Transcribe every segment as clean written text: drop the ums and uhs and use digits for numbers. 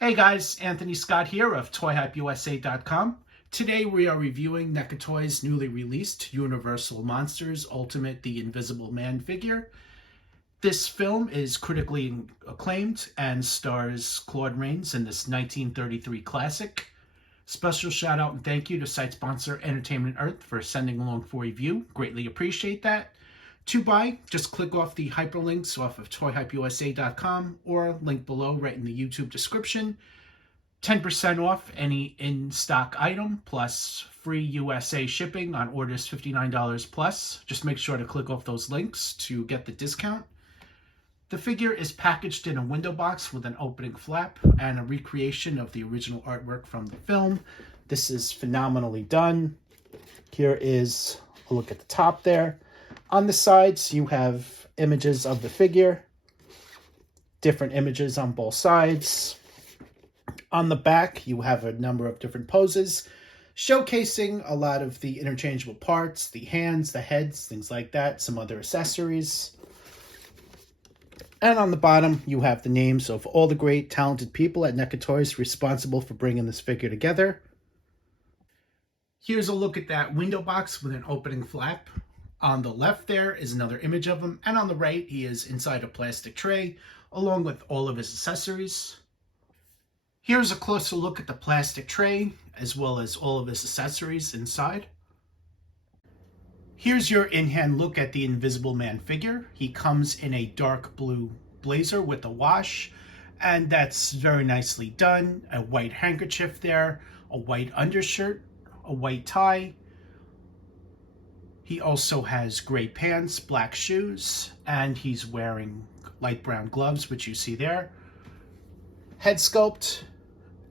Hey guys, Anthony Scott here of ToyHypeUSA.com. Today we are reviewing NECA Toys' newly released Universal Monsters Ultimate The Invisible Man figure. This film is critically acclaimed and stars Claude Rains in this 1933 classic. Special shout out and thank you to site sponsor Entertainment Earth for sending along for review. Greatly appreciate that. To buy, just click off the hyperlinks off of ToyHypeUSA.com or link below right in the YouTube description. 10% off any in-stock item plus free USA shipping on orders $59 plus. Just make sure to click off those links to get the discount. The figure is packaged in a window box with an opening flap and a recreation of the original artwork from the film. This is phenomenally done. Here is a look at the top there. On the sides, you have images of the figure, different images on both sides. On the back, you have a number of different poses, showcasing a lot of the interchangeable parts, the hands, the heads, things like that, some other accessories. And on the bottom, you have the names of all the great, talented people at NECA Toys responsible for bringing this figure together. Here's a look at that window box with an opening flap. On the left there is another image of him, and on the right he is inside a plastic tray along with all of his accessories. Here's a closer look at the plastic tray as well as all of his accessories inside. Here's your in-hand look at the Invisible Man figure. He comes in a dark blue blazer with a wash, and that's very nicely done. A white handkerchief there, a white undershirt, a white tie. He also has gray pants, black shoes, and he's wearing light brown gloves, which you see there. Head sculpt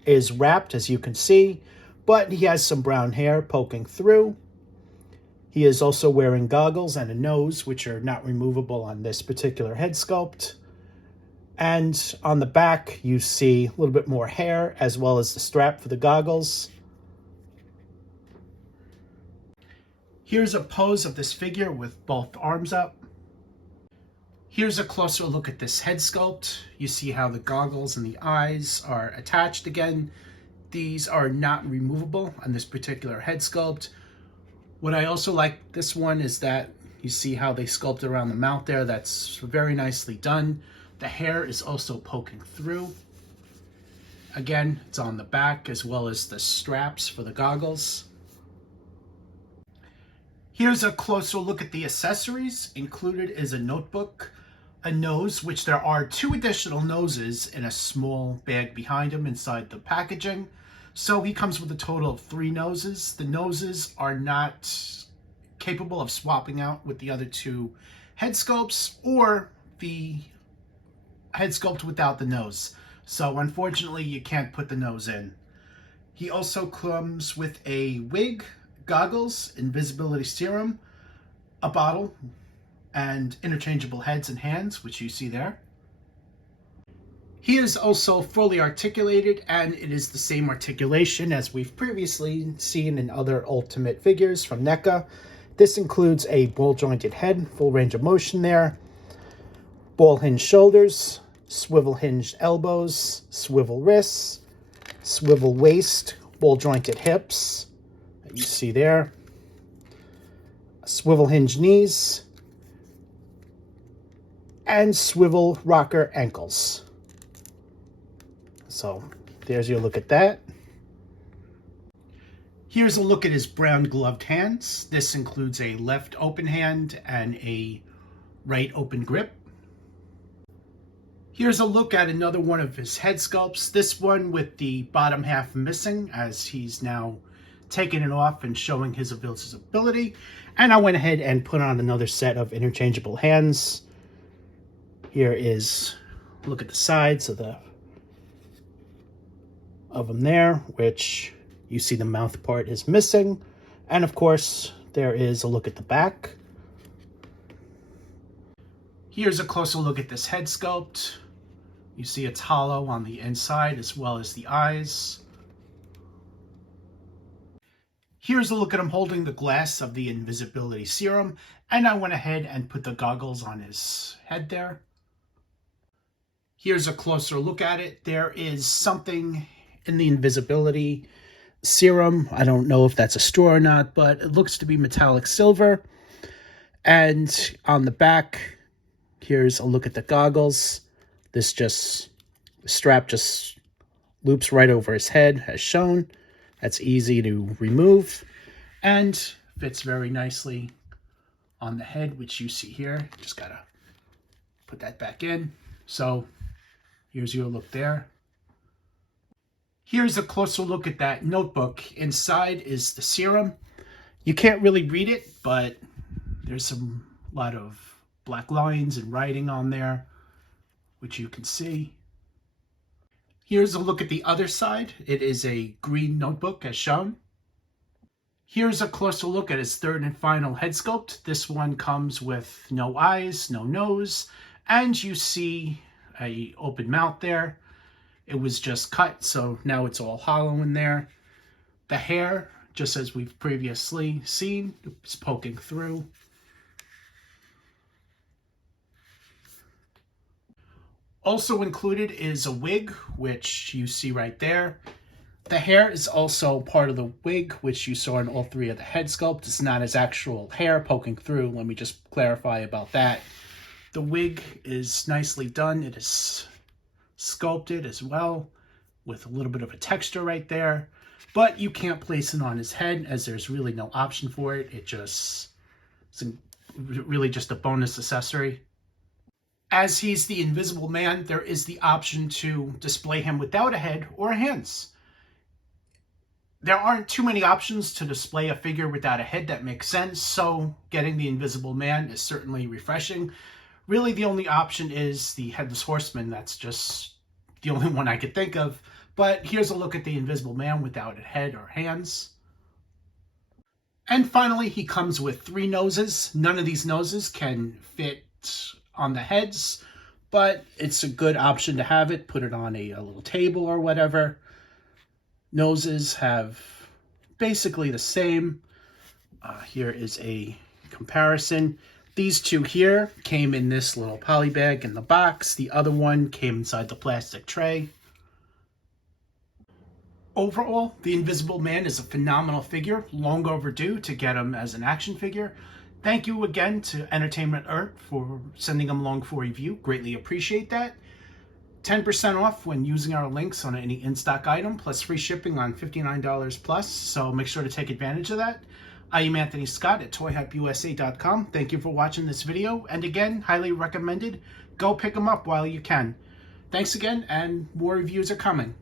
is wrapped, as you can see, but he has some brown hair poking through. He is also wearing goggles and a nose, which are not removable on this particular head sculpt. And on the back, you see a little bit more hair, as well as the strap for the goggles. Here's a pose of this figure with both arms up. Here's a closer look at this head sculpt. You see how the goggles and the eyes are attached again. These are not removable on this particular head sculpt. What I also like this one is that you see how they sculpted around the mouth there. That's very nicely done. The hair is also poking through. Again, it's on the back as well as the straps for the goggles. Here's a closer look at the accessories. Included is a notebook, a nose, which there are 2 additional noses in a small bag behind him inside the packaging. So he comes with a total of 3 noses. The noses are not capable of swapping out with the other 2 head sculpts or the head sculpt without the nose. So unfortunately, you can't put the nose in. He also comes with a wig, goggles, invisibility serum, a bottle, and interchangeable heads and hands, which you see there. He is also fully articulated, and it is the same articulation as we've previously seen in other Ultimate figures from NECA. This includes a ball-jointed head, full range of motion there, ball-hinged shoulders, swivel-hinged elbows, swivel wrists, swivel waist, ball-jointed hips, you see there, swivel hinge knees, and swivel rocker ankles. So there's your look at that. Here's a look at his brown gloved hands. This includes a left open hand and a right open grip. Here's a look at another one of his head sculpts, this one with the bottom half missing as he's now taking it off and showing his visibility. And I went ahead and put on another set of interchangeable hands. Here is a look at the sides of them there, which you see the mouth part is missing. And of course, there is a look at the back. Here's a closer look at this head sculpt. You see it's hollow on the inside as well as the eyes. Here's a look at him holding the glass of the invisibility serum, and I went ahead and put the goggles on his head there. Here's a closer look at it. There is something in the invisibility serum. I don't know if that's a straw or not, but it looks to be metallic silver. And on the back, here's a look at the goggles. The strap just loops right over his head, as shown. That's easy to remove and fits very nicely on the head, which you see here. Just gotta put that back in. So here's your look there. Here's a closer look at that notebook. Inside is the serum. You can't really read it, but there's a lot of black lines and writing on there, which you can see. Here's a look at the other side. It is a green notebook as shown. Here's a closer look at his third and final head sculpt. This one comes with no eyes, no nose, and you see an open mouth there. It was just cut, so now it's all hollow in there. The hair, just as we've previously seen, is poking through. Also included is a wig, which you see right there. The hair is also part of the wig, which you saw in all three of the head sculpt. It's not his actual hair poking through. Let me just clarify about that. The wig is nicely done. It is sculpted as well with a little bit of a texture right there. But you can't place it on his head as there's really no option for it. It's really just a bonus accessory. As he's the Invisible Man, there is the option to display him without a head or hands. There aren't too many options to display a figure without a head that makes sense, so getting the Invisible Man is certainly refreshing. Really, the only option is the Headless Horseman. That's just the only one I could think of. But here's a look at the Invisible Man without a head or hands. And finally, he comes with 3 noses. None of these noses can fit on the heads, but it's a good option to have it. Put it on a little table or whatever. Noses have basically the same. Here is a comparison. These two here came in this little poly bag in the box. The other one came inside the plastic tray. Overall, the Invisible Man is a phenomenal figure, long overdue to get him as an action figure. Thank you again to Entertainment Earth for sending them along for review. Greatly appreciate that. 10% off when using our links on any in-stock item, plus free shipping on $59 plus, so make sure to take advantage of that. I am Anthony Scott at toyhypeusa.com. Thank you for watching this video, and again, highly recommended. Go pick them up while you can. Thanks again, and more reviews are coming.